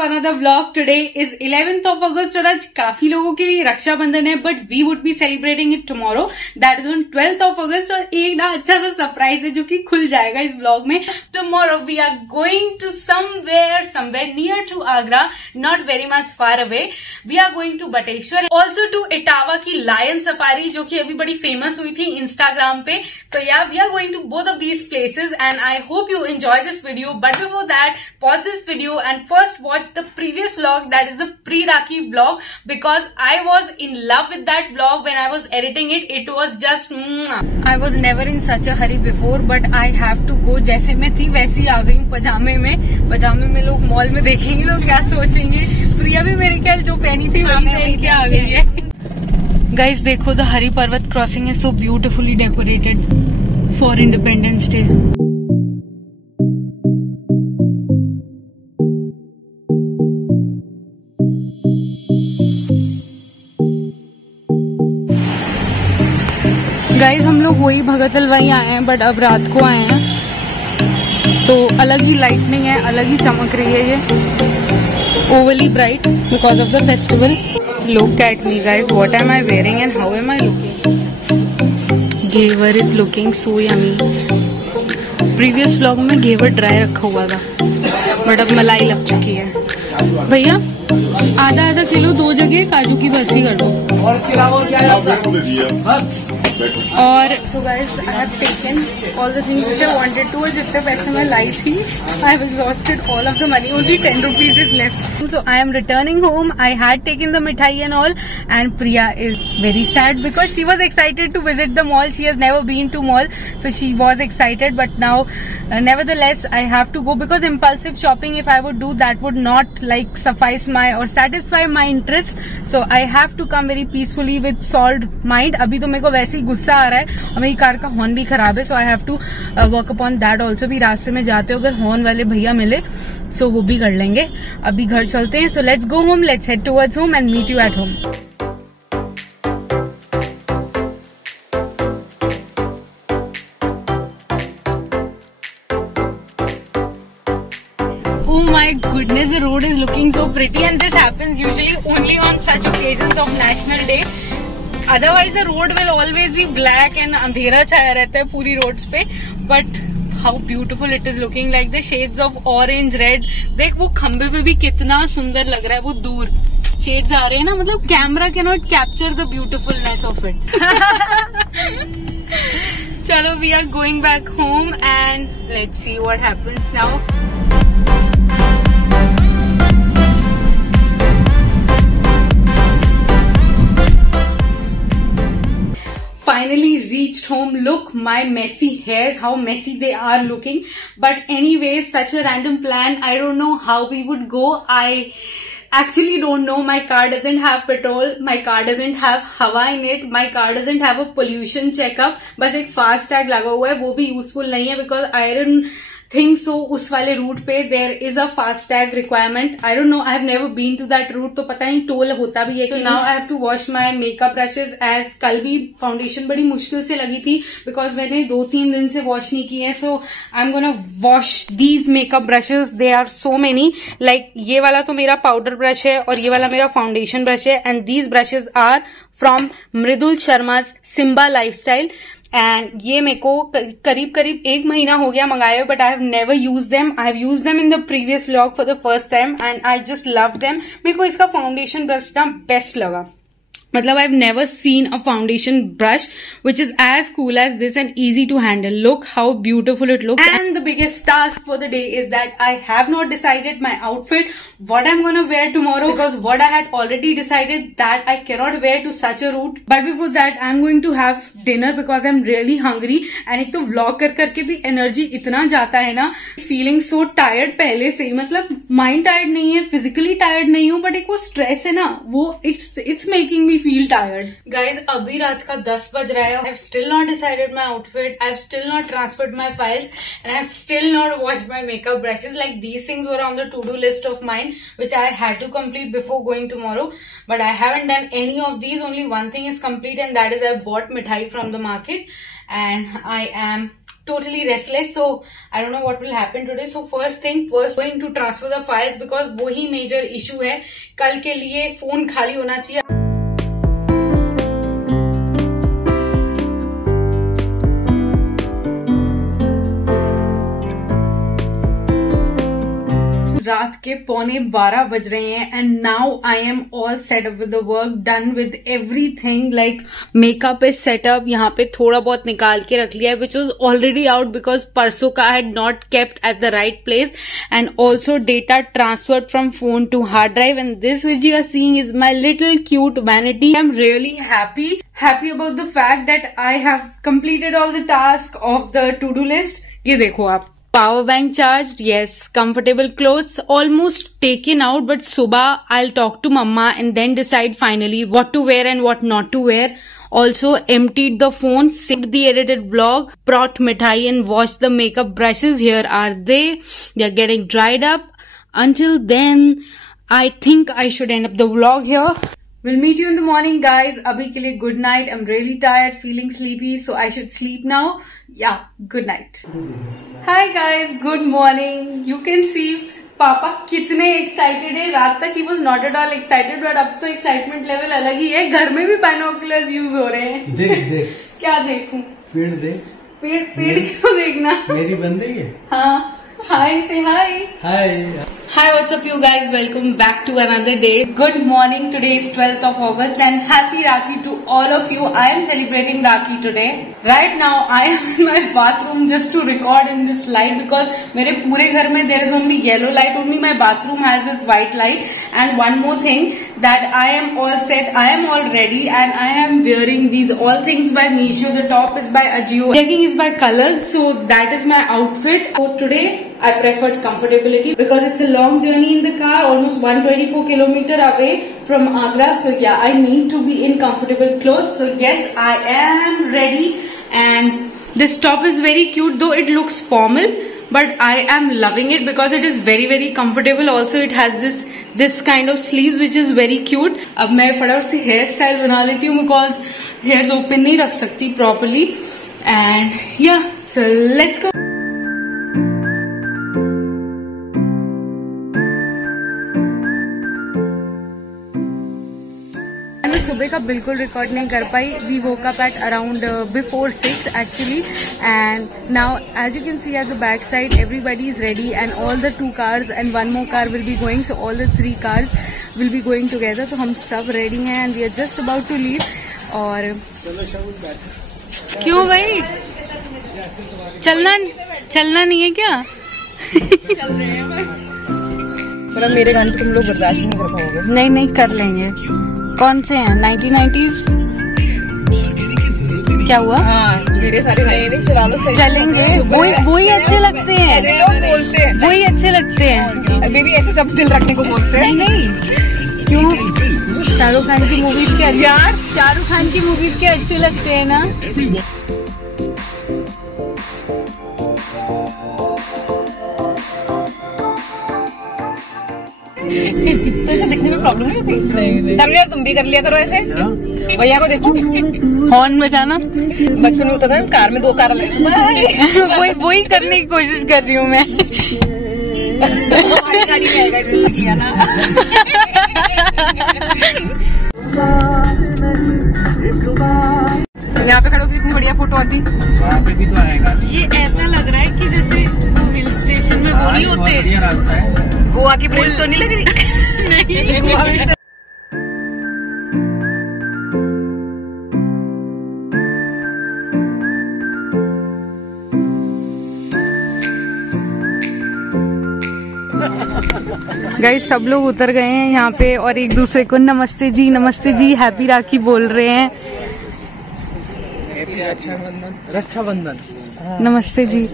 another vlog. Today is 11th of August और आज काफी लोगों के लिए रक्षाबंधन है, but we would be celebrating it tomorrow. That is on 12th of August और एक ना अच्छा सा सरप्राइज है जो कि खुल जाएगा इस vlog में. Tomorrow we are going to somewhere near to Agra, not very much far away. We are going to Bateshwar, also to Etawah की Lion Safari जो कि अभी बड़ी फेमस हुई थी Instagram पे. So yeah, we are going to both of these places and I hope you enjoy this video. But before that, pause this video and first watch the previous vlog, that is the pre-Rakhi vlog, because I was in love with that vlog when I was editing it. It was just I was never in such a hurry before, but I have to go. जैसे मैं थी वैसे ही आ गई हूँ पजामे में लोग mall में देखेंगे तो क्या सोचेंगे. प्रिया भी मेरे ख्याल जो पहनी थी वही पहन के आ गई है. गाइस देखो, द हरि पर्वत crossing is so beautifully decorated for Independence Day. Guys हम लोग वही भगत हलवाई आए हैं, बट अब रात को आए हैं तो अलग ही लाइटनिंग है, अलग ही चमक रही है ये, overly bright because of the festival. Look at me guys, what am I wearing and how am I looking? Ghevar is looking so yummy. Previous vlog में घेवर ड्राई रखा हुआ था, बट अब मलाई लग चुकी है. भैया आधा किलो 2 जगह काजू की बर्फी कर दो. और so guys, I have taken all the things which I wanted to. जितने पैसे मैं लाई थी, I have exhausted all of the money. Only 10 rupees is left. So I am returning home. I had taken the mithai and all, and Priya is very sad because she was excited to visit the mall. She has never been to mall, so she was excited. But now, nevertheless, I have to go because impulsive shopping, if I would do that, would not like suffice my or satisfy my interest. So I have to come very peacefully with solved mind. अभी तो मेरे को वैसे ही गुस्सा आ रहा है और मेरी कार का हॉर्न भी खराब है, so I have to work upon that also. भी रास्ते में जाते हो अगर हॉर्न वाले भैया मिले सो वो भी कर लेंगे. अभी घर चलते हैं, so let's go home, let's head towards home and meet you at home. Oh my goodness, the road is looking so pretty and this happens usually only on such occasions of National Day. Otherwise the road will always be black and अंधेरा छाया रहता है पूरी roads पे. But how beautiful it is looking, like the shades of orange, red. देख वो खंबे पे भी कितना सुंदर लग रहा है, वो दूर शेड्स आ रहे हैं ना, मतलब camera cannot capture the beautifulness of it. चलो, we are going back home and let's see what happens now. Finally reached home. Look, my messy hairs, how messy they are looking. But anyways, such a random plan. I don't know how we would go. I actually don't know. My car doesn't have petrol. My car doesn't have हवा in it. My car doesn't have a pollution checkup. बस एक fast tag लगा हुआ है, वो भी useful नहीं है because I don't think so उस वाले रूट पे there is a fast tag requirement. I don't know, I have never been to that route, तो पता नहीं टोल होता भी है. So now I have to wash my makeup brushes as कल भी फाउंडेशन बड़ी मुश्किल से लगी थी because मैंने 2-3 दिन से वॉश नहीं की है. So I'm gonna wash these makeup brushes. They are so many. Like ये वाला तो मेरा पाउडर ब्रश है और ये वाला मेरा फाउंडेशन ब्रश है. And these brushes are from Mridul Sharma's Simba Lifestyle. And ये मेरे को करीब 1 महीना हो गया मंगाए, but I have never use them. I have use them in the previous vlog for the first time and I just love them. मेरे को इसका फाउंडेशन ब्रश ना बेस्ट लगा. मतलब I've never seen a foundation brush which is as cool as this and easy to handle. Look how beautiful it looks. And the biggest task for the day is that I have not decided my outfit, what I'm gonna wear tomorrow, because what I had already decided that I cannot wear to such a route. But before that I'm going to have dinner because I'm really hungry. And एक तो vlog करके भी energy इतना जाता है ना, feeling so tired पहले से ही. मतलब mind tired नहीं है, physically tired नहीं हूँ, but एक वो stress है ना, वो it's making me feel tired. Guys, अभी रात का 10 बज रहा है. I have still not decided my outfit. I have still not transferred my files, and I have still not washed my makeup brushes. Like these things were on the to-do list of mine, which I had to complete before going tomorrow. But I haven't done any of these. Only one thing is complete, and that is I bought mithai from the market, and I am totally restless, so I don't know what will happen today. So first thing first, going to transfer the files because वो ही major issue है. कल के लिए phone खाली होना चाहिए. रात के 11:15 बज रहे हैं and now I am all set up with the work, done with everything. Like makeup is setup. यहाँ पे थोड़ा बहुत निकाल के रख लिया है which was already out because परसों का had not kept at the right place, and also data transferred from phone to hard drive. And this which you are seeing is my little cute vanity. I am really happy about the fact that I have completed all the task of the two do list. ये देखो आप, power bank charged, yes, comfortable clothes almost taken out, but subah I'll talk to mama and then decide finally what to wear and what not to wear. Also emptied the phone, saved the edited vlog, brought mithai and washed the makeup brushes. Here are they are getting dried up. Until then I think I should end up the vlog here. We'll meet you in the morning, guys. Abhi ke liye good night. I'm really tired, feeling sleepy, so I should sleep now. Yeah, good night. Hi guys, good morning. You can see पापा कितने excited है. रात तक ही was not at all excited, but अब तो excitement level अलग ही है. घर में भी बाइनोकुलर्स यूज हो रहे हैं. देख क्या देखूं? पेड़ देख. पेड़ क्यों देखना? मेरी बन रही है. हाँ. Hi, say hi. Hi, what's up you guys? Welcome back to another day. Good morning. Today is 12th of August and happy Rakhi to all of you. I am celebrating Rakhi today. Right now I am in my bathroom just to record in this light because मेरे पूरे घर में there is only yellow light. Only my bathroom has this white light. And one more thing, that I am all set. I am all ready and I am wearing these all things by Meesho. The top is by Ajio. Legging is by Colors. So that is my outfit. So today I preferred comfortability because it's a long journey in the car, almost 124 kilometers away from Agra. So yeah, I need to be in comfortable clothes. So yes, I am ready and this top is very cute though it looks formal, but I am loving it because it is very very comfortable. Also it has this kind of sleeves which is very cute. अब मैं फटाफट से hair style बना लेती हूँ because hairs open नहीं रख सकती properly. And yeah, so let's go. सुबह का बिल्कुल रिकॉर्ड नहीं कर पाई. We woke up at around before 6 actually, and now as you can see at the back side everybody is ready and all the 2 cars and 1 more car will be going. So all the 3 cars will be going together. तो हम सब ready हैं and we are just about to leave. और क्यों भाई चलना नहीं है क्या? चल रहे हैं बस. मेरे गाने तो तुम लोग बर्दाश्त नहीं कर पाओगे. नहीं कर लेंगे. कौन से हैं? 1990s. क्या हुआ? हाँ, मेरे सारे नए चला लो. चलेंगे. वही अच्छे लगते हैं. बोलते हैं वही अच्छे लगते हैं. अभी भी ऐसे सब दिल रखने को बोलते हैं. नहीं क्यों? शाहरुख खान की मूवीज के यार, शाहरुख खान की मूवीज के अच्छे लगते हैं ना. तो ऐसे दिखने में प्रॉब्लम नहीं होती? तब यार तुम भी कर लिया करो ऐसे. भैया को देखो हॉर्न बजाना. बचपन में होता था कार में 2 कार वही करने की कोशिश कर रही हूँ मैं. गाड़ी में आएगा किया ना. यहाँ पे खड़ो कितनी बढ़िया फोटो आती. वहाँ पे भी तो आएगा. ये ऐसा लग रहा है कि जैसे वो हिल स्टेशन में वो नहीं होते. गोवा की ब्रिज तो नहीं लग रही? नहीं, गोवा में गाइस सब लोग उतर गए हैं यहाँ पे और एक दूसरे को नमस्ते जी हैप्पी राखी बोल रहे हैं. रक्षाबंधन. नमस्ते जी.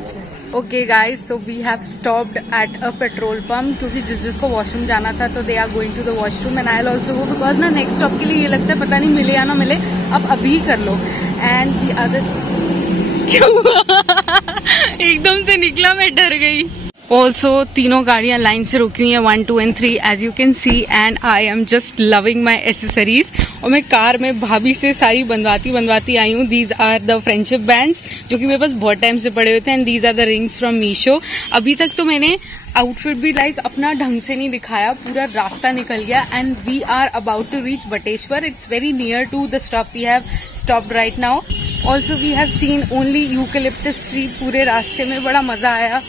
Okay guys, so we have stopped at a petrol pump क्योंकि जिसको वॉशरूम जाना था तो they are going to the washroom and I will also go because ना नेक्स्ट स्टॉप के लिए ये लगता है पता नहीं मिले या ना मिले, अब अभी कर लो. एंड द अदर क्या हुआ? एकदम से निकला, मैं डर गई. ऑल्सो तीनों गाड़ियां लाइन से रुकी हुई हैं 1, 2 and 3 as you can see and I am just loving my accessories. और मैं कार में भाभी से सारी बनवाती आई हूँ। These are the friendship bands जो कि मेरे पास बहुत टाइम से पड़े हुए थे and these are the rings from Meesho. अभी तक तो मैंने आउटफिट भी अपना ढंग से नहीं दिखाया, पूरा रास्ता निकल गया and we are about to reach Bateshwar. It's very near to the stop we have stopped right now. Also we have seen only eucalyptus tree पूरे रास्ते में, बड़ा मजा आया।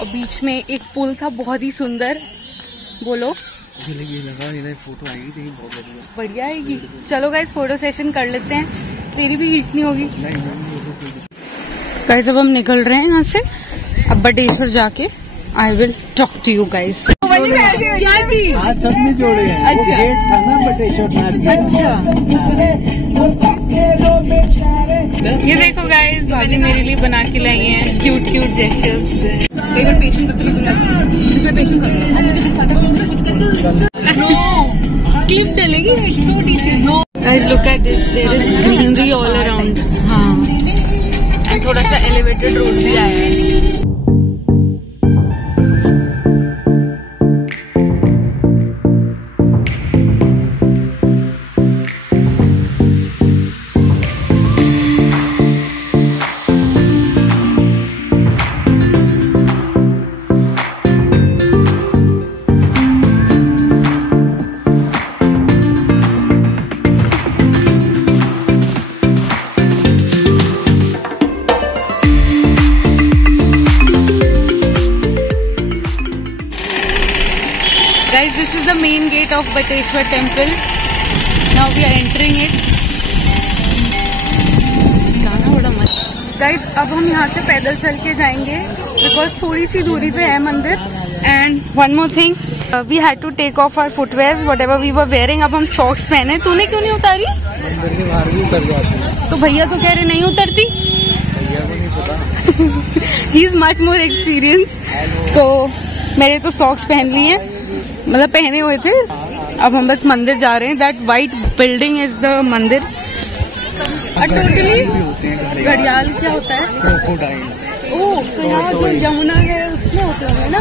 और बीच में एक पुल था बहुत ही सुंदर। बोलो ये लगा फोटो आएगी बहुत बढ़िया आएगी। चलो गाइस फोटो सेशन कर लेते हैं, तेरी भी खींचनी होगी। गाइस अब हम निकल रहे हैं यहाँ से, अब बटेश्वर जाके I will talk to you guys. क्या थी आज सब में जोड़े हैं। अच्छा गेट था ना बटेश्वर। अच्छा ये देखो गाइस भाभी मेरे लिए बना के लाई हैं क्यूट जेस्चर्स। क्लिप डलेगी छोटी सी। Guys look at this, there is greenery all around. हाँ एंड थोड़ा सा एलिवेटेड रोड भी आया है। Guys, this is the main gate of Bateshwar temple. Now we are entering it. गाना बड़ा मस्त। Guys, अब हम यहाँ से पैदल चल के जाएंगे because थोड़ी सी दूरी पे है मंदिर। And one more thing, we had to take off our footwears, whatever we were wearing. अब हम socks पहने। तूने क्यों नहीं उतारी? मंदिर के बाहर भी उतर जाती। तो भैया तो कह रहे नहीं उतरती। भैया को नहीं पता। He is much more experienced. तो मेरे तो socks पहन लिए हैं, मतलब पहने हुए थे। अब हम बस मंदिर जा रहे हैं। That white building is the मंदिर। टोटली घड़ियाल क्या होता है? ओह तो यहाँ जो यमुना है उसमें होते होंगे ना।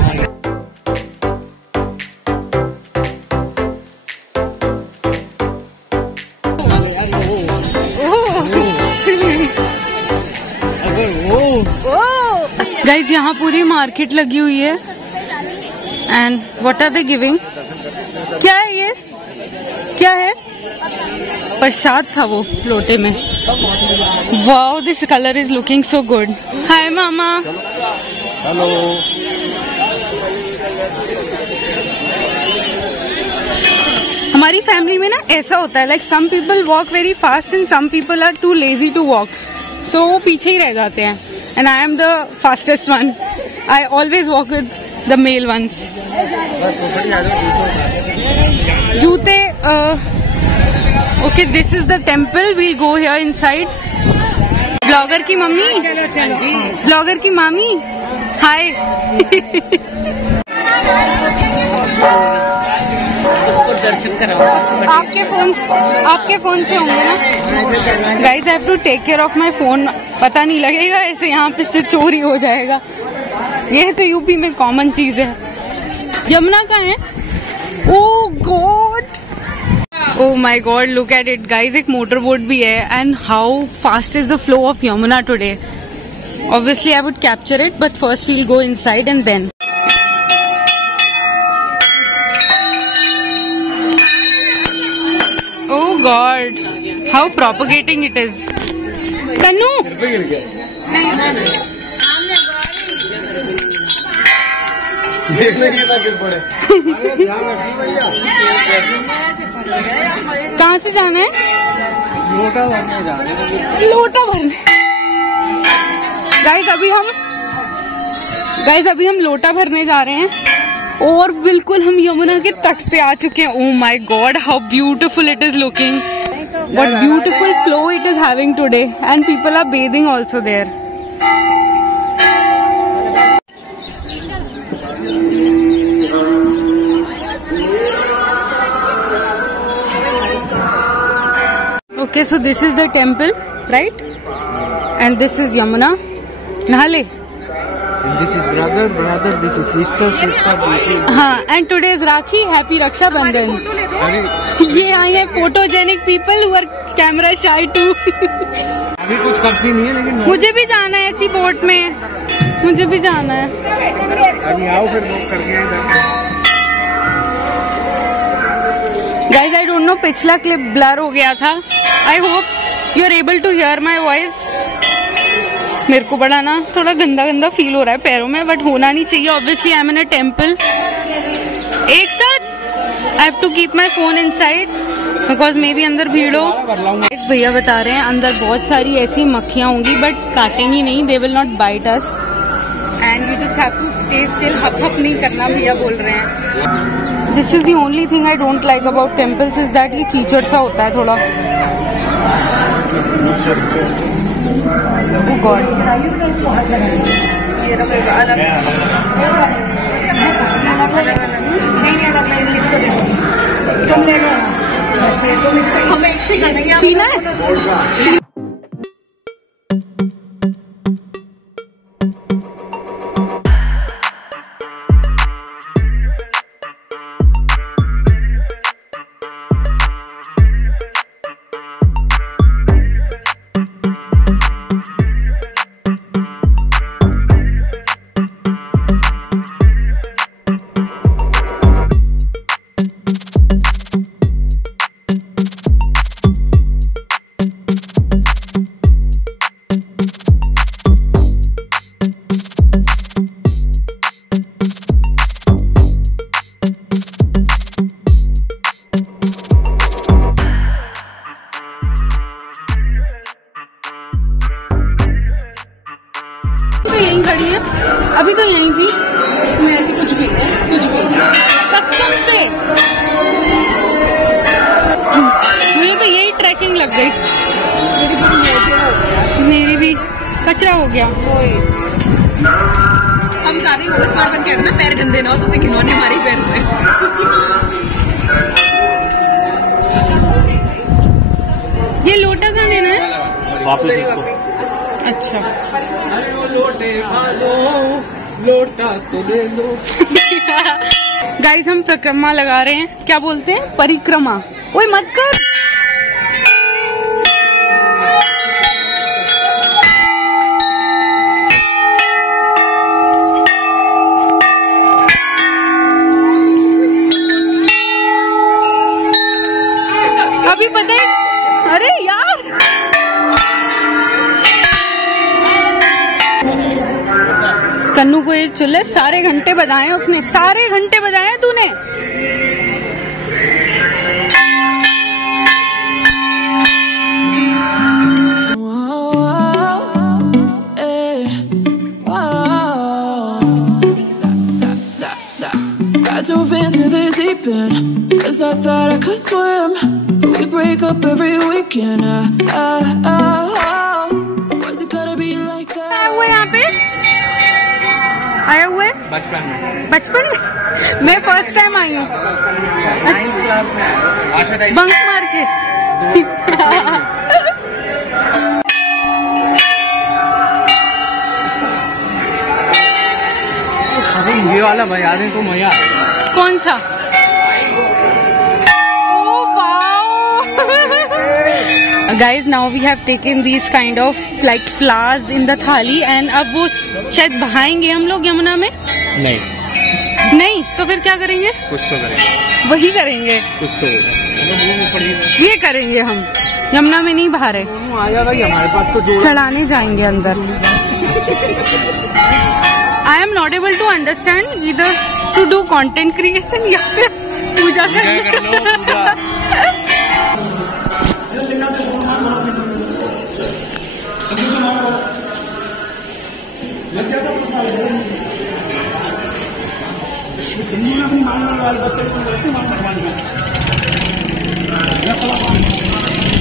गाइज यहाँ पूरी मार्केट लगी हुई है and what are they giving? क्या है ये? क्या है? प्रसाद था वो लोटे में। Wow this colour is looking so good. Hi मामा। हेलो। हमारी फैमिली में ना ऐसा होता है, like some people walk very fast and some people are too lazy to walk, so वो पीछे ही रह जाते हैं and I am the fastest one. I always walk with the male ones. जूते okay this is the temple, we'll go here inside. Blogger की मम्मी, blogger की मामी, हाय। उसको दर्शन कराओ। आपके फोन से होंगे ना। Guys I have to take care of my phone, पता नहीं लगेगा ऐसे यहाँ पे चोरी हो जाएगा। ये तो यूपी में कॉमन चीज है। यमुना कहाँ है? Oh God, oh my God, look at it guys. एक मोटर बोट भी है and how fast is the flow of Yamuna today. Obviously I would capture it but first we'll go inside and then. Oh God, how propagating it is. Tanu. कहाँ से जाना है? लोटा भरने जाना है। लोटा भरने। गाइस अभी हम लोटा भरने जा रहे हैं और बिल्कुल हम यमुना के तट पे आ चुके हैं। Oh my God, how beautiful it is looking. What beautiful flow it is having today and people are bathing also there. Okay, so this is the temple, right? And this is Yamuna. नहा ले। This is brother, brother. This is sister, sister. This is. हाँ, and today is Rakhi. Happy Rakshabandhan. ये आई है photogenic people who are camera shy too. अभी कुछ करती नहीं है लेकिन मुझे भी जाना है ऐसी बोट में. मुझे भी जाना है. अभी आओ फिर बुक करके. गाइज आई डोंट नो, पिछला क्लिप ब्लर हो गया था. I hope you are able to hear my voice. मेरे को बड़ा ना थोड़ा गंदा गंदा फील हो रहा है पैरों में, बट होना नहीं चाहिए. Obviously I am in a temple. एक साथ I have to keep my phone inside because maybe अंदर भीड़ हो. इस भैया बता रहे हैं अंदर बहुत सारी ऐसी मक्खियां होंगी बट काटेंगी नहीं. They will not bite us and you just have to stay still. हप हप नहीं करना भैया बोल रहे हैं. This is the only thing I don't like about temples is that ये कीचड़ सा होता है थोड़ा. Oh God. पीना है? अभी तो यहीं थी मैं. ऐसी कुछ भी है, कुछ भी कसम से मुझे तो यही ट्रैकिंग लग गई. मेरी भी कचरा हो गया. हम सारे ओवरस्मार्ट बन के ना पैर गंदे ना सबसे घिनौने हमारे पैर में. ये लोटा कहाँ देना है वापस इसको. अच्छा लोटा तो ले लो. गाइस हम परिक्रमा लगा रहे हैं. क्या बोलते हैं? परिक्रमा. ओए मत कर. अभी पता है. अरे यार कन्नू को ये चुल्ले सारे घंटे बजाए उसने. सारे घंटे बजाए तूने. I dove into the deep end 'cause I thought I could swim. We break up every weekend. Was it gonna be like that? आया हुआ यहाँ पे? आया हुआ है? बचपन में. बचपन में? मैं फर्स्ट टाइम आई हूँ. बंक मार के. ये वाला बजा दें तो मजा. कौन सा? Guys, now we have taken these kind of like flowers in the थाली and अब वो शायद बहाएंगे हम लोग यमुना में. नहीं तो फिर क्या करेंगे? कुछ तो करेंगे. वही करेंगे. कुछ तो ये करेंगे हम. यमुना में नहीं बहा रहे. आया भाई हमारे पास तो चढ़ाने जाएंगे अंदर. I am not able to understand either to do content creation या फिर पूजा करना.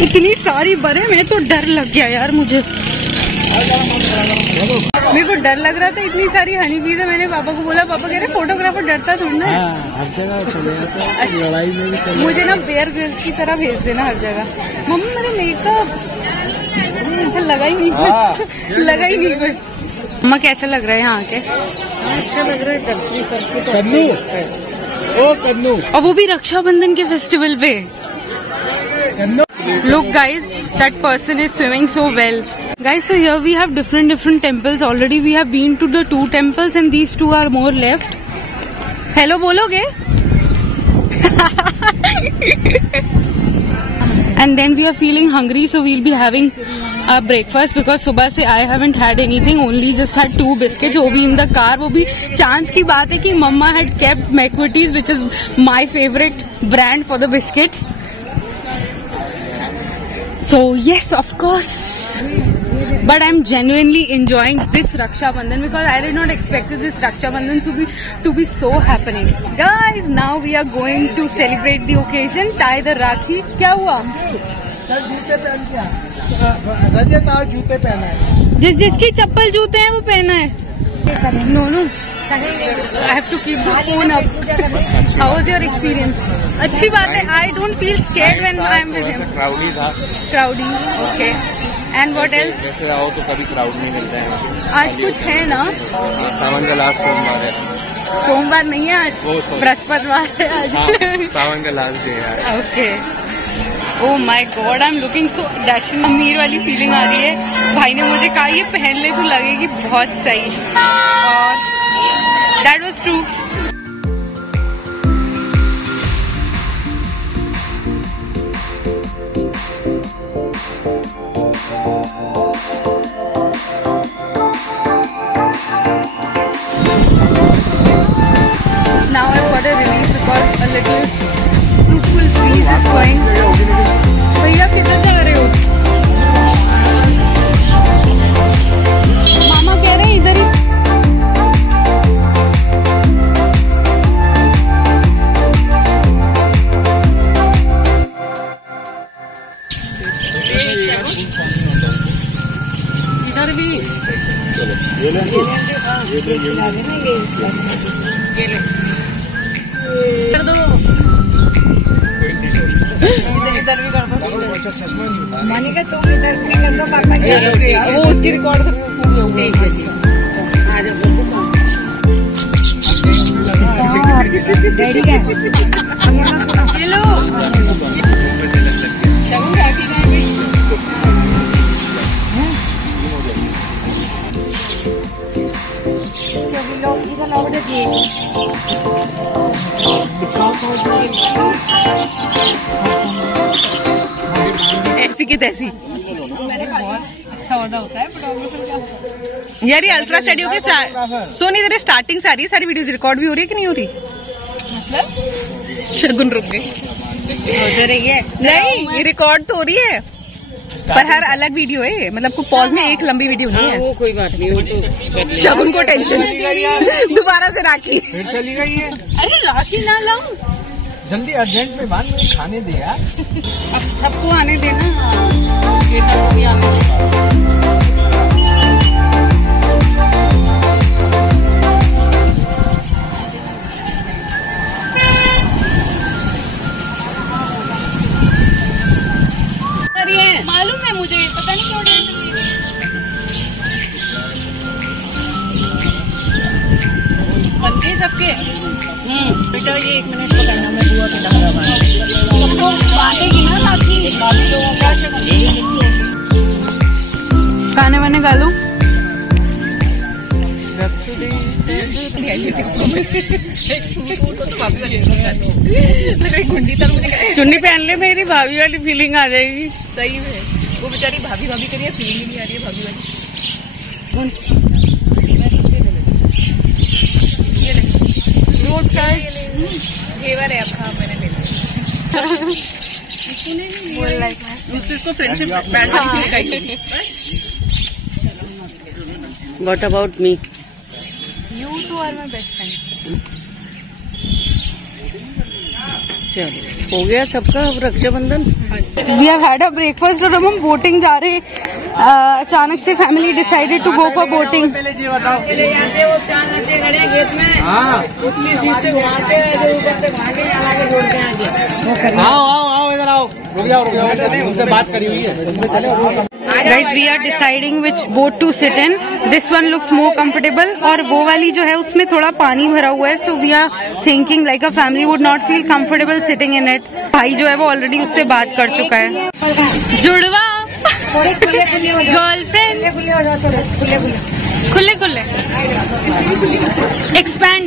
इतनी सारी बरे में तो डर लग गया यार मुझे. मेरे को डर लग रहा था. इतनी सारी हनी बीज है. मैंने पापा को बोला. पापा कह रहे फोटोग्राफर डरता थोड़ा है. हर जगह चले जाते हैं. लड़ाई में भी मुझे ना बेयर ग्रिल्स की तरह भेज देना हर जगह. मम्मी मेरा मेकअप अच्छा लगा ही नहीं कुछ. लगा ही नहीं कुछ. मम्मा कैसा लग रहा है यहाँ के? अच्छा लग रहा है। कन्नू ओ कन्नू, और वो भी रक्षाबंधन के फेस्टिवल पे। Look guys, that person is swimming so well. Guys, so here we have different temples. Already we have been to the 2 temples and these 2 are more left. Hello बोलोगे? And then we are feeling hungry, so we'll be having a breakfast because सुबह से I haven't had anything, only just had 2 biscuits. वो भी in the car. वो भी chance की बात है कि मम्मा had kept McVitie's, which is my favorite brand for the biscuits. So yes, of course. But I'm genuinely enjoying this Raksha Bandhan because I did not expect this Raksha Bandhan to be so happening. Guys, now we are going to celebrate the occasion. Tie the Rakhi. क्या हुआ? रजत आज जूते पहना है। जिसकी चप्पल जूते हैं वो पहना है। No. I have to keep the phone up. How was your experience? अच्छी बात है. I don't feel scared when I am with him. Crowdy था। Crowdy, okay. And what else? जैसे आओ तो कभी क्राउड नहीं मिलता है। आज कुछ है ना? सावन का लास्ट सोमवार है। सोमवार नहीं है आज, बृहस्पतिवार है आज। सावन का लास्ट डे है। Okay. Oh my God, I am looking so dashing. अमीर वाली फीलिंग आ रही है। भाई ने मुझे कहा ये पहन ले तो लगेगी बहुत सही, और that was true. Now I've got a relief because a little fruitful breeze is going. भैया किधर जा रहे हो? मामा कह रहे हैं इधर ही। इधर भी ये ले कर दो, इधर भी कर दो। मानी का तुम इधर भी कर दो, पापा वो उसकी रिकॉर्ड पूरी हो गई। डैडी का ये लो चलो राखी खाएंगे। इधर लाओ बेटा। ऐसी की तैसी। बहुत अच्छा ऑर्डर होता है फोटोग्राफर का। यार ये अल्ट्रा स्टूडियो के सोनी इधर स्टार्टिंग से आ रही है, सारी वीडियोस रिकॉर्ड भी हो रही है कि नहीं हो रही? मतलब शगुन रुक गई नहीं, रिकॉर्ड तो हो रही है पर हर अलग वीडियो है, मतलब को पॉज में एक लंबी वीडियो नहीं है। वो कोई बात नहीं, वो तो शगुन को टेंशन दोबारा से राखी फिर चली गई है। अरे राखी ना लाऊं, जल्दी अर्जेंट में बांध खाने दे यार। अब सबको आने देना, बेटा को भी आने दे। मालूम है मुझे, पता नहीं क्यों बन गए सबके। बेटा ये 1 मिनट को करना, मैं बुआ के सबको बांटेगी ना ताकि खाने वाने डालू। चुन्नी पहन ले, मेरी भाभी वाली फीलिंग आ जाएगी। सही में वो बेचारी भाभी भाभी करिए, फीलिंग ही नहीं आ रही है भाभी वाली। ये ले रोड साइड घेवर है आपका, मैंने ले लिया। उसको फ्रेंडशिप बैंड वाली feeling I. What about me? You two are my best friend. चलो हो गया सबका अब Rakshabandhan. We have had a breakfast और हम बोटिंग जा रहे हैं। अचानक से family decided to go for boating. पहले ये बताओ, आओ इधर आओ, रुक जाओ उनसे बात करी हुई है। Guys, we are deciding which boat to sit in. This one looks more comfortable और वो वाली जो है उसमें थोड़ा पानी भरा हुआ है. So we are thinking like a family would not feel comfortable sitting in it. भाई जो है वो already उससे बात कर चुका है. जुड़वा गर्लफ्रेंड खुले खुले expand.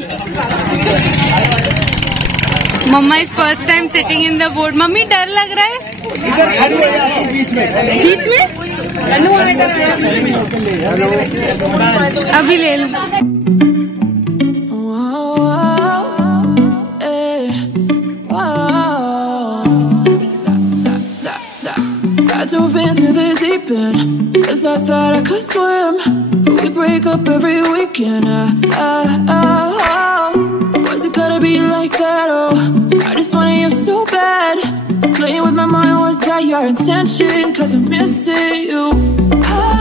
Mamma is first time sitting in the boat. मम्मी डर लग रहा है बीच में. अभी ले लो. I dove into the deep end, 'cause I thought I could swim, but we break up every weekend. Was it gonna be like that? Oh, I just wanted you so bad. Playing with my mind, was that your intention? 'Cause I'm missing you. Oh,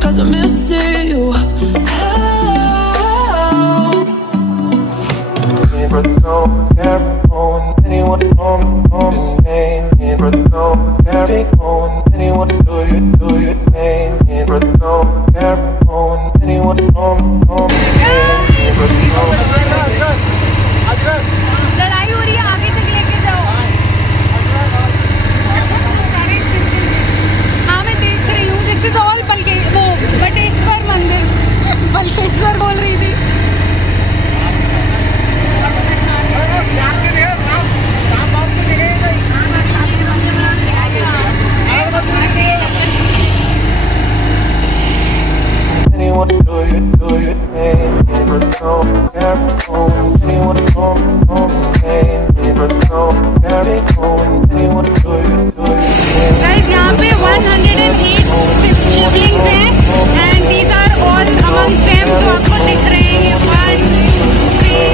'cause I'm missing you. But don't care on anyone on name. But don't care on anyone do you name. But don't care on anyone on name. But don't. लड़ाई हो रही है, आगे तक लेके जाओ. हाँ मैं देख रही हूँ. दिस इज ऑल वो बटेश्वर मंदिर. बटेश्वर बोल रही थी. Anyone do you name? But don't care on anyone on name. But don't care on anyone do you name. Guys, यहाँ पे 108 siblings हैं and these are all among them. जो आपको दिख रहे हैं ये 1, 2, 3.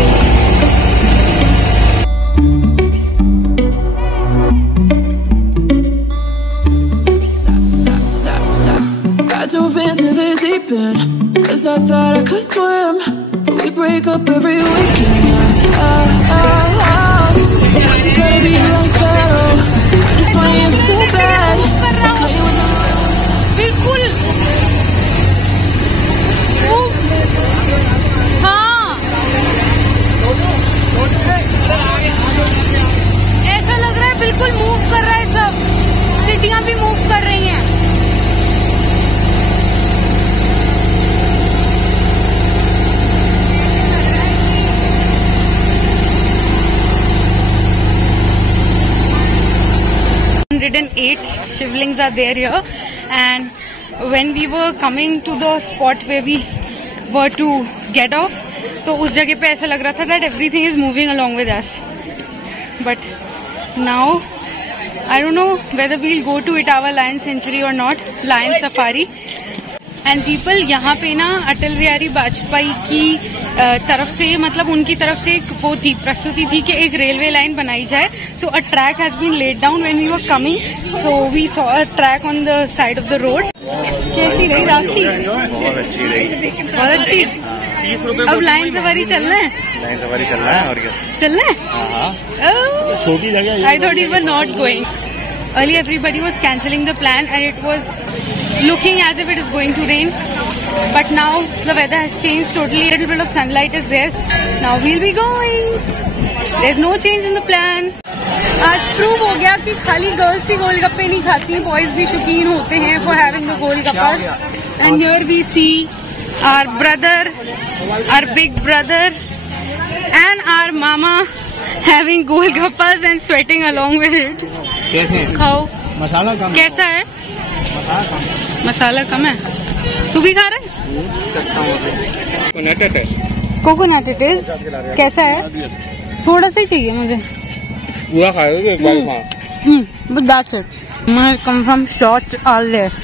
I dove into the deep end, 'cause I thought I could swim, but we break up every weekend. Was it gonna be like that? Oh, I just want you so bad. Playing with my बिल्कुल. हाँ, ऐसा लग रहा है बिल्कुल move कर रहा है सब. सिटियां भी मूव कर रही हैं. And 8 shivlings are there here, and when we were coming to the spot where we were to get off, तो उस जगह पे ऐसा लग रहा था that everything is moving along with us, but now I don't know whether we'll go to Etawah Lion Sanctuary or not, Lion Safari. And people यहाँ पे ना अटल बिहारी वाजपेयी की तरफ से, मतलब उनकी तरफ से एक वो थी, प्रस्तुति थी कि एक रेलवे लाइन बनाई जाए. So a track has been laid down when we were coming. So we saw a track on the side of the road. कैसी रही राखी? बहुत अच्छी रही. बहुत अच्छी. अब लाइन सवारी चलना है. लाइन सवारी चलना है और क्या चलना है. छोटी जगह. I thought you were not going. Earlier everybody was cancelling the plan and it was looking as if it is going to rain, but now the weather has changed totally. A little bit of sunlight is there. Now we'll be going. There's no change in the plan. आज prove हो गया कि खाली girls ही गोलगप्पे नहीं खाती, boys भी शौकीन होते हैं for having the golgappa. And here we see our brother, our big brother, and our mama having golgappas and sweating along with it. कैसे खाओ. मसाला कम. कैसा है? मसाला कम है. तू भी खा रहा है? Coconut it is. कैसा है? थोड़ा सा ही चाहिए मुझे. पूरा खाएगा एक बार खा. But that's it. I come from Short all there.